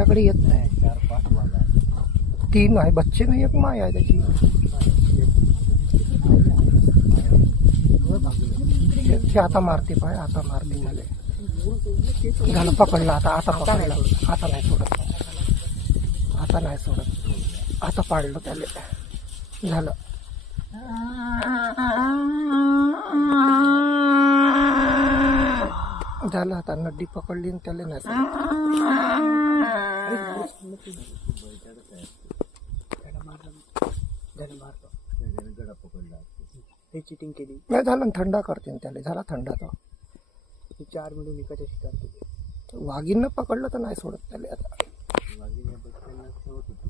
आपल्याकडे येत नाही. 4-5 वाघ आहे. 3 आहे, बच्चे नाही, एक माय आहे त्याची. हे आता मारते पाय, आता मारते झाले. झालं, पकडला आता. आता पकडला, आता नाही सोडत, आता नाही सोडत. आता पाडलं त्याला, झालं. झालं आता नड्डी पकडली त्याला नाही सोडत. गडा पकडला. हे चिटिंग केली. नाही झालं, थंडा करते त्याला. झाला थंडा तो. 4 मिळून एकाच्या शिकार. वाघीनं पकडलं तर नाही सोडत त्याला आता. वाघीने बच्चांना ठेवत होती.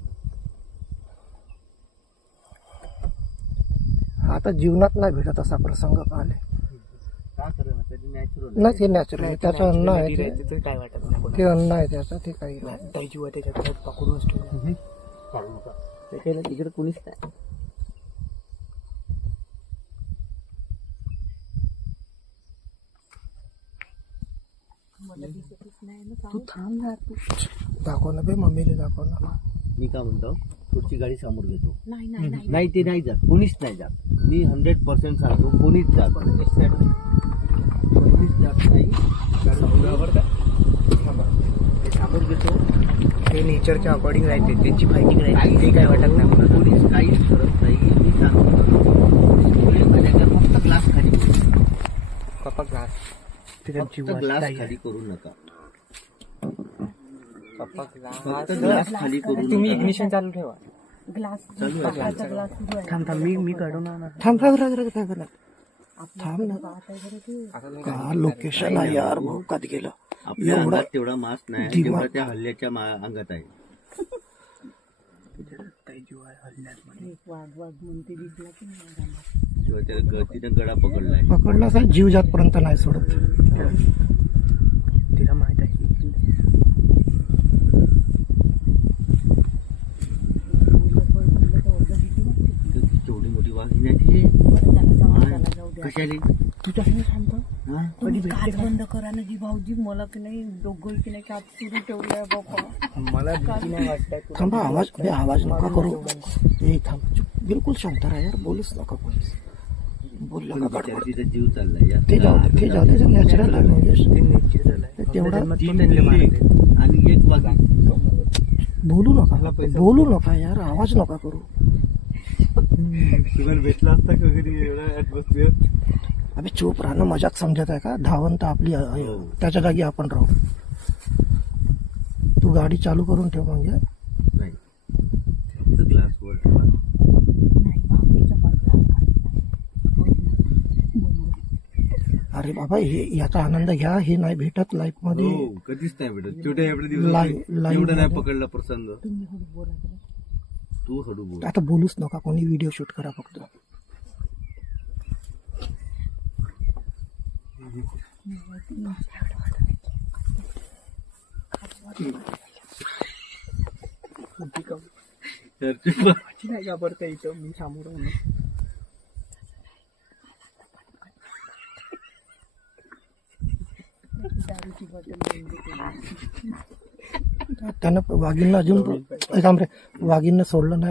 आता जीवनात नाही भेटत असा प्रसंग पाहिले. का करेन त्याची नॅचरल नाही, ते नॅचरल आहे, त्याचं अन्न आहे ते. तिथं काय वाटत नाही. ते अन्न आहे त्याचं, ते काही नाही. काही जीव त्याच्याकडे पकडूनच ठेवलं. काढू नका. त्याच्याला तिकडे कुणीच नाही. तू थांब ना. दाखव ना बे, मम्मीला दाखव ना. मी काय म्हणतो, पुढची गाडी समोर घेतो. नाही ते नाही जात, कोणीच नाही जात. मी 100% सांगतो, कोणीच जात नाही. कोणीच जात नाही. ते समोर घेतो. ते नेचरच्या अकॉर्डिंग राहते, त्यांची फायटिंग राहते. ते काय वाटत नाही मला. कोणीच काहीच करत नाही. मी सांगतो फक्त ग्लास खाली करू. पप्पा ग्लास फक्त ग्लास खाली करू नका. पप्पा फक्त ग्लास खाली करू तुम्ही नका. इग्निशन चालू ठेवा. चालू आहे. थांब मी काढून आणणार. थांब थांब ना. का लोकेशन आहे यार, भोकात गेलं. आपल्या एवढा- अंगात तेवढा मास्क नाही, दिमाग- तेवढा त्या हल्ल्याच्या अंगात आहे. काही जीव आहे हल्ल्यात. तेव्हा त्याला तिने गडा पकडलाय. पकडला असा जीव जातपर्यंत नाही सोडत. तिला माहित आहे. तेवढी मोठी वाघीण आहे ती. कशाली तुझ्याशी सांगतो. हा? कधी भेटते का? बंद करा ना जी भाऊजी, मला की नाही दोघं की नाही की आज सुरू ठेवलंय बाबा. मला भीती नाही वाटत. थांबा, आवाज नका करू. ए थांब, चुप, बिलकुल शांत राहा यार, बोलूच नका कोणीच. बोलला का बिचारी गडबड. तिचा जीव चाललाय यार. ते जाऊ दे, नॅचरल आहे म्हणजे. ते नेचर आहे. तेवढा तीन मुली आणि एक वाघीण. बोलू नका यार, आवाज नका करू. तुम्हाला भेटला असता का कधी एवढा ऍटमॉस्फिअर? अबे चूप राहणं मजाक समजत आहे का? धावंत आपली आहे. हो. त्याच्या जागी आपण राहू. तू गाडी चालू करून ठेव म्हणजे. नाही, फक्त ग्लास वर ठेवा. नाही भाऊजीचा बदला. अरे बाबा, हे याचा आनंद घ्या. हे नाही भेटत लाईफ मध्ये. हो, कधीच नाही भेटत. छोट्या एवढ्या लाईव्ह- दिवसात एवढा नाही मध्ये. पकडला प्रसंग. तुम्ही हळू बोला जरा. तू हळू बोल. आता बोलूच नका कोणी, व्हिडिओ शूट करा फक्त. नाही घाबरता इथं. मी समोर आहे. दारूची बॉटल घेऊन देते. त्यानं वाघींना अजून थांब रे, वाघींना सोडलं नाही.